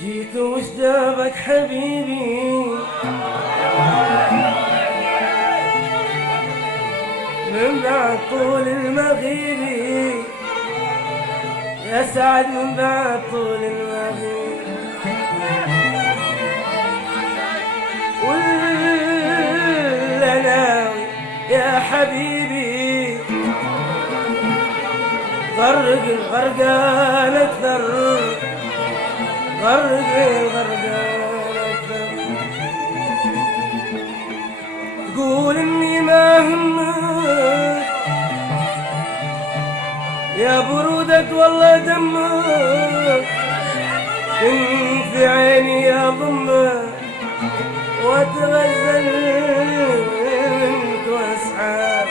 جيت وش جابك حبيبي من بعد طول المغيبي يا سعد من بعد طول المغيب ولا ناوي يا حبيبي غرق الغرقان اكثر غرق الغرقان اكثر تقول اني ما همك يا برودة والله دمك كنت في عيني يا ضمك واتغزل منك واسعى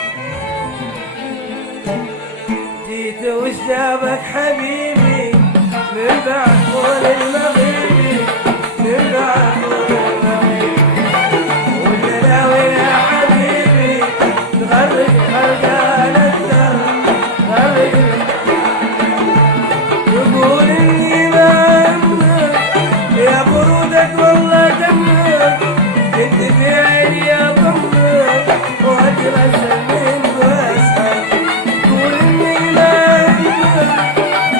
جيت وش جابك حبيبي من بعد طول المغيب من بعد طول المغيب ولا ناوي يا حبيبي تغرق غرقان اكثر غرق تقول اني ما همك يا برودة والله دمك انت في عيني يا ضمك واتغسل منك واسهر تقول اني ما همك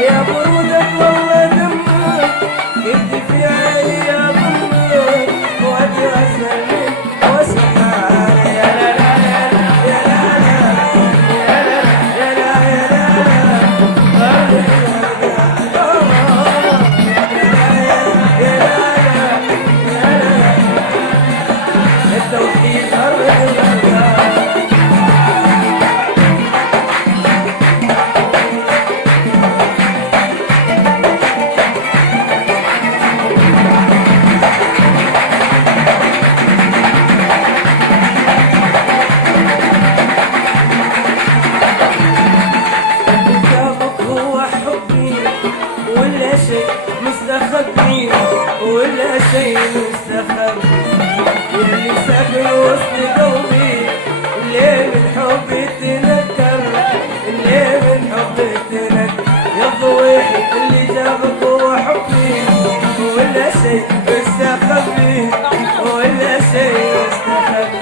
يا برودة والله دمك انت في عيني يا ضمك واتغسل منك واسهر يا لا لا يا لا لا يا لا يا لا يا لا غرق التوحيد غرق الغرقان كتابك هو حبي ولا شيء مستخبي ولا شيء مستخبي يلي ساكن وسط قلبي اللي من حبي تنكر اللي من حبي تنكر يا ضويحي اللي جابك هو حبي ولا شيء مستخبي ولا شيء مستخبي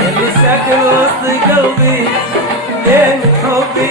يلي ساكن وسط قلبي اللي من حبي